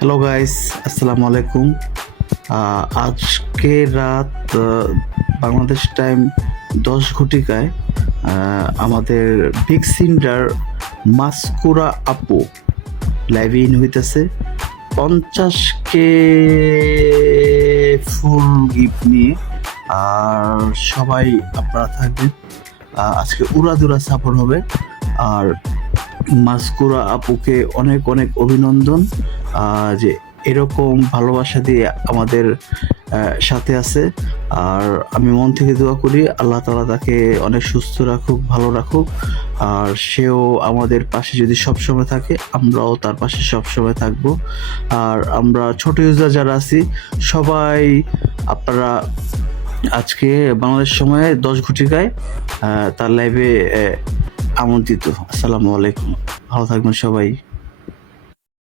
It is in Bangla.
হ্যালো গাইস, আসসালামু আলাইকুম। আজকে রাত বাংলাদেশ টাইম 10 ঘটিকায় আমাদের বিগ সিন্ডার মাস্কুরা আপু লাইভে ইন হইতেছে 50K ফুল গিফট নিয়ে। আর সবাই আপনারা থাকবেন। আজকে উড়াদুরা সাপোর্ট হবে। আর মাস্কুরা আপুকে অনেক অনেক অভিনন্দন যে এরকম ভালোবাসা দিয়ে আমাদের সাথে আছে। আর আমি মন থেকে দোয়া করি আল্লাহ তাআলা তাকে অনেক সুস্থ রাখুক, ভালো রাখুক। আর সেও আমাদের পাশে যদি সবসময় থাকে, আমরাও তার পাশে সবসময় থাকবো। আর আমরা ছোট ইউজার যারা আছি সবাই, আপনারা আজকে বাংলাদেশ সময়ে 10 ঘটিকায় তার লাইভে আমন্ত্রিত। আসসালামু আলাইকুম, ভালো থাকবেন সবাই।